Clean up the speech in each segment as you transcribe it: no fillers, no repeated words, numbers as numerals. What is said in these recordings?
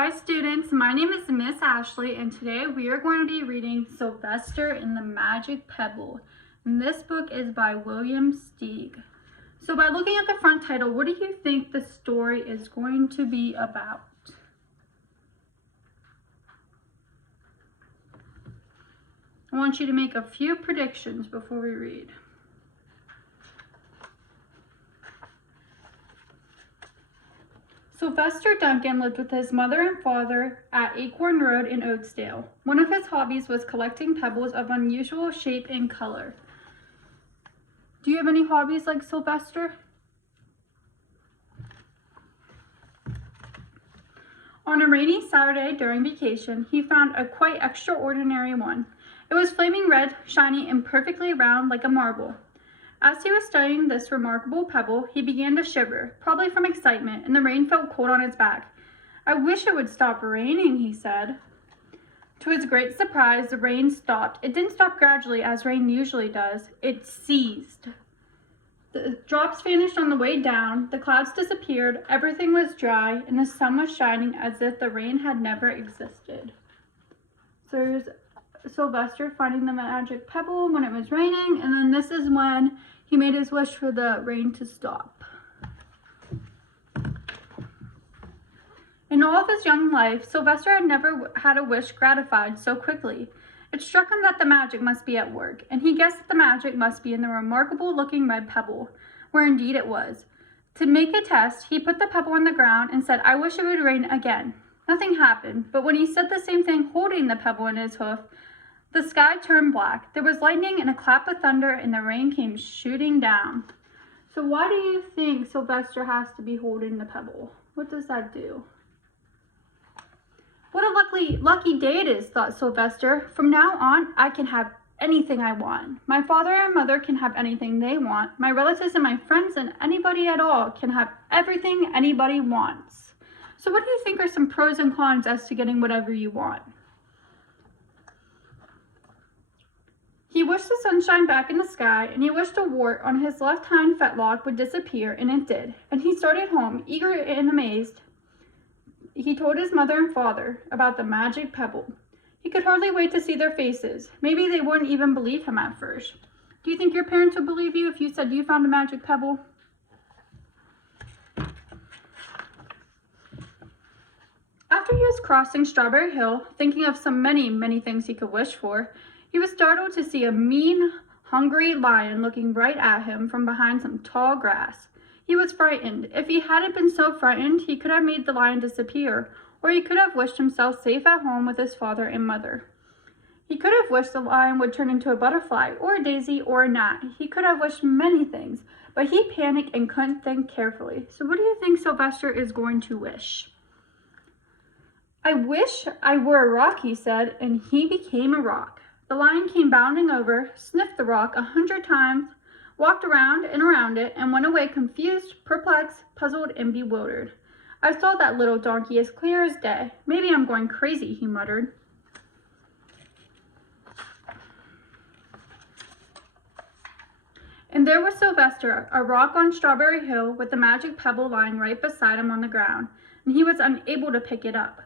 Hi students, my name is Miss Ashley and today we are going to be reading Sylvester and the Magic Pebble. And this book is by William Steig. So by looking at the front title, what do you think the story is going to be about? I want you to make a few predictions before we read. Sylvester Duncan lived with his mother and father at Acorn Road in Oaksdale. One of his hobbies was collecting pebbles of unusual shape and color. Do you have any hobbies like Sylvester? On a rainy Saturday during vacation, he found a quite extraordinary one. It was flaming red, shiny, and perfectly round like a marble. As he was studying this remarkable pebble, he began to shiver, probably from excitement, and the rain felt cold on his back. "I wish it would stop raining," he said. To his great surprise, the rain stopped. It didn't stop gradually, as rain usually does. It ceased. The drops vanished on the way down, the clouds disappeared, everything was dry, and the sun was shining as if the rain had never existed. So there's Sylvester finding the magic pebble when it was raining, and then this is when he made his wish for the rain to stop. In all of his young life, Sylvester had never had a wish gratified so quickly. It struck him that the magic must be at work, and he guessed that the magic must be in the remarkable looking red pebble, where indeed it was. To make a test, he put the pebble on the ground and said, "I wish it would rain again." Nothing happened, but when he said the same thing holding the pebble in his hoof, the sky turned black. There was lightning and a clap of thunder, and the rain came shooting down. So why do you think Sylvester has to be holding the pebble? What does that do? What a lucky day it is, thought Sylvester. From now on, I can have anything I want. My father and mother can have anything they want. My relatives and my friends and anybody at all can have everything anybody wants. So what do you think are some pros and cons as to getting whatever you want? He wished the sunshine back in the sky, and he wished a wart on his left hind fetlock would disappear, and it did. And he started home, eager and amazed. He told his mother and father about the magic pebble. He could hardly wait to see their faces. Maybe they wouldn't even believe him at first. Do you think your parents would believe you if you said you found a magic pebble? After he was crossing Strawberry Hill, thinking of so many things he could wish for, he was startled to see a mean, hungry lion looking right at him from behind some tall grass. He was frightened. If he hadn't been so frightened, he could have made the lion disappear, or he could have wished himself safe at home with his father and mother. He could have wished the lion would turn into a butterfly, or a daisy, or a gnat. He could have wished many things, but he panicked and couldn't think carefully. So what do you think Sylvester is going to wish? "I wish I were a rock," he said, and he became a rock. The lion came bounding over, sniffed the rock 100 times, walked around and around it, and went away confused, perplexed, puzzled, and bewildered. "I saw that little donkey as clear as day. Maybe I'm going crazy," he muttered. And there was Sylvester, a rock on Strawberry Hill, with the magic pebble lying right beside him on the ground, and he was unable to pick it up.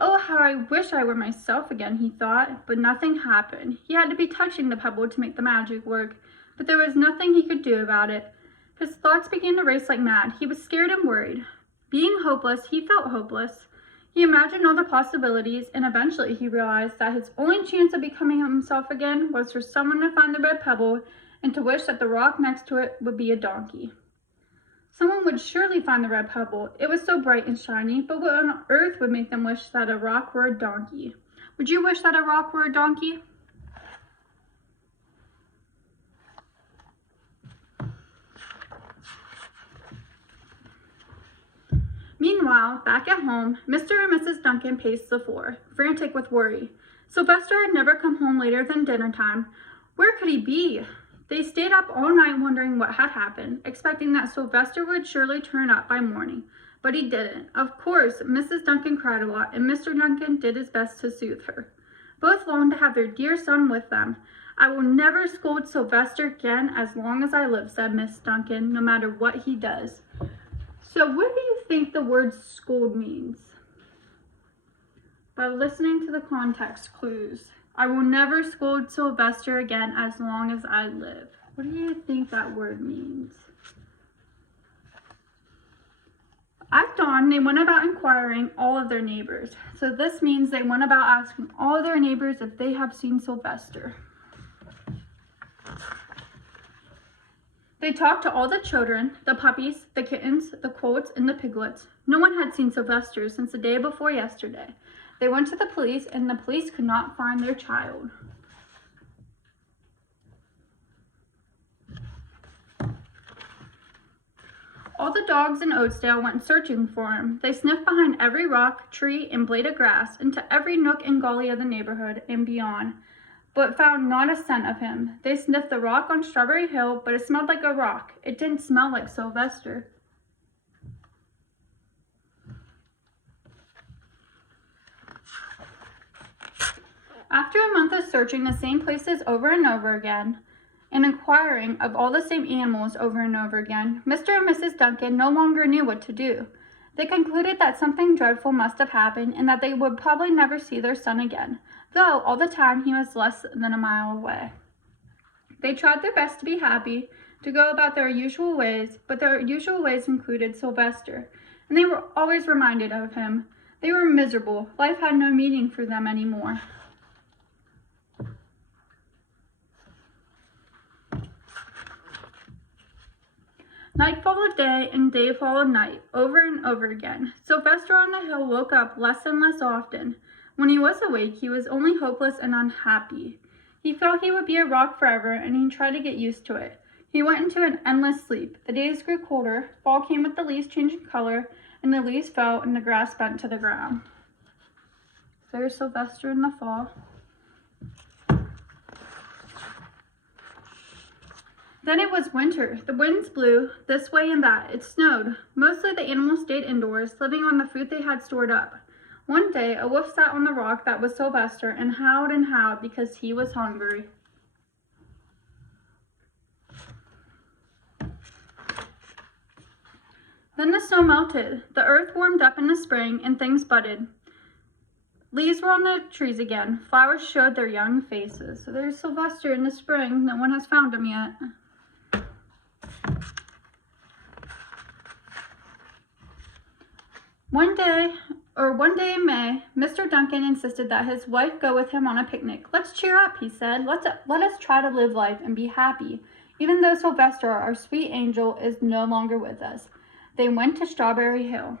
"Oh, how I wish I were myself again," he thought, but nothing happened. He had to be touching the pebble to make the magic work, but there was nothing he could do about it. His thoughts began to race like mad. He was scared and worried. Being hopeless, he felt hopeless. He imagined all the possibilities, and eventually he realized that his only chance of becoming himself again was for someone to find the red pebble and to wish that the rock next to it would be a donkey. Someone would surely find the red pebble. It was so bright and shiny, but what on earth would make them wish that a rock were a donkey? Would you wish that a rock were a donkey? Meanwhile, back at home, Mr. and Mrs. Duncan paced the floor, frantic with worry. Sylvester had never come home later than dinner time. Where could he be? They stayed up all night wondering what had happened, expecting that Sylvester would surely turn up by morning. But he didn't. Of course, Mrs. Duncan cried a lot, and Mr. Duncan did his best to soothe her. Both longed to have their dear son with them. "I will never scold Sylvester again as long as I live," said Miss Duncan, "no matter what he does." So what do you think the word scold means? by listening to the context clues. I will never scold Sylvester again as long as I live. What do you think that word means? At dawn, they went about inquiring all of their neighbors. So this means they went about asking all their neighbors if they have seen Sylvester. They talked to all the children, the puppies, the kittens, the colts, and the piglets. No one had seen Sylvester since the day before yesterday. They went to the police, and the police could not find their child. All the dogs in Oatsdale went searching for him. They sniffed behind every rock, tree, and blade of grass, into every nook and gully of the neighborhood and beyond, but found not a scent of him. They sniffed the rock on Strawberry Hill, but it smelled like a rock. It didn't smell like Sylvester. After a month of searching the same places over and over again, and inquiring of all the same animals over and over again, Mr. and Mrs. Duncan no longer knew what to do. They concluded that something dreadful must have happened and that they would probably never see their son again, though all the time he was less than a mile away. They tried their best to be happy, to go about their usual ways, but their usual ways included Sylvester, and they were always reminded of him. They were miserable. Life had no meaning for them anymore. Night followed day, and day followed night, over and over again. Sylvester on the hill woke up less and less often. When he was awake, he was only hopeless and unhappy. He felt he would be a rock forever, and he tried to get used to it. He went into an endless sleep. The days grew colder. Fall came with the leaves changing color, and the leaves fell, and the grass bent to the ground. There's Sylvester in the fall. Then it was winter. The winds blew this way and that. It snowed. Mostly the animals stayed indoors, living on the food they had stored up. One day, a wolf sat on the rock that was Sylvester and howled because he was hungry. Then the snow melted. The earth warmed up in the spring and things budded. Leaves were on the trees again. Flowers showed their young faces. So there's Sylvester in the spring. No one has found him yet. One day in May, Mr. Duncan insisted that his wife go with him on a picnic. Let's cheer up, he said. Let us try to live life and be happy, even though Sylvester, our sweet angel, is no longer with us. They went to Strawberry Hill.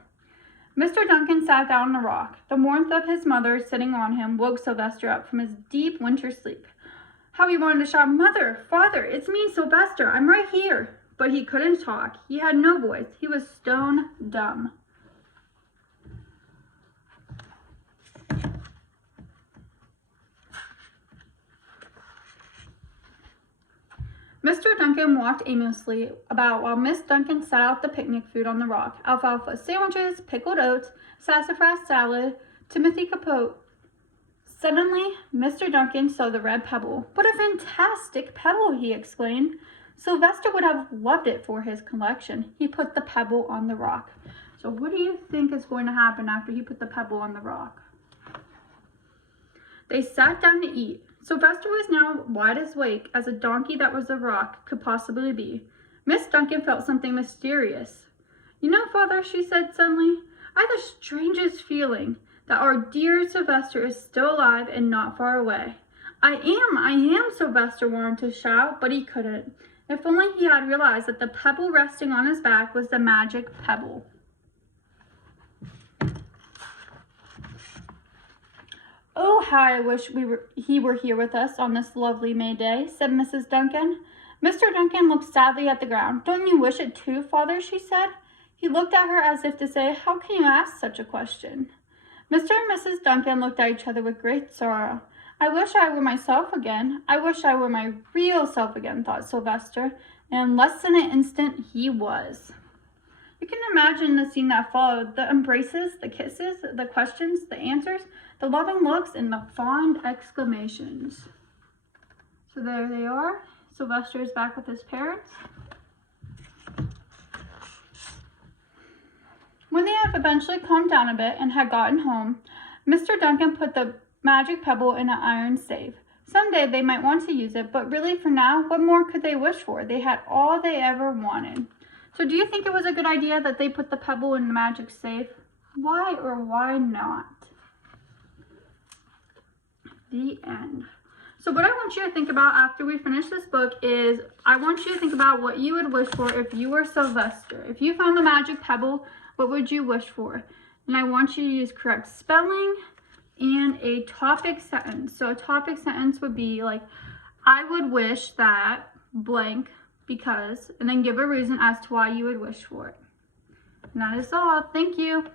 Mr. Duncan sat down on the rock. The warmth of his mother sitting on him woke Sylvester up from his deep winter sleep. How he wanted to shout, "Mother, Father, it's me, Sylvester, I'm right here." But he couldn't talk. He had no voice. He was stone dumb. Mr. Duncan walked aimlessly about while Miss Duncan set out the picnic food on the rock. Alfalfa sandwiches, pickled oats, sassafras salad, Timothy capote. Suddenly, Mr. Duncan saw the red pebble. "What a fantastic pebble!" he exclaimed. Sylvester would have loved it for his collection. He put the pebble on the rock. So what do you think is going to happen after he put the pebble on the rock? They sat down to eat. Sylvester was now wide awake as a donkey that was a rock could possibly be. Miss Duncan felt something mysterious. "You know, Father," she said suddenly, "I have the strangest feeling that our dear Sylvester is still alive and not far away." I am, Sylvester wanted to shout, but he couldn't. If only he had realized that the pebble resting on his back was the magic pebble. "Oh, how I wish he were here with us on this lovely May day," said Mrs. Duncan. Mr. Duncan looked sadly at the ground. "Don't you wish it too, Father?" she said. He looked at her as if to say, "How can you ask such a question?" Mr. and Mrs. Duncan looked at each other with great sorrow. "I wish I were myself again. I wish I were my real self again," thought Sylvester, and in less than an instant he was. You can imagine the scene that followed, the embraces, the kisses, the questions, the answers, the loving looks, and the fond exclamations. So there they are. Sylvester is back with his parents. When they have eventually calmed down a bit and had gotten home, Mr. Duncan put the magic pebble in an iron safe. Someday they might want to use it, but really for now, what more could they wish for? They had all they ever wanted. So do you think it was a good idea that they put the pebble in the magic safe? Why or why not? The end. So what I want you to think about after we finish this book is, I want you to think about what you would wish for if you were Sylvester. If you found the magic pebble, what would you wish for? And I want you to use correct spelling and a topic sentence. So a topic sentence would be like, I would wish that blank because, and then give a reason as to why you would wish for it. And that is all. Thank you.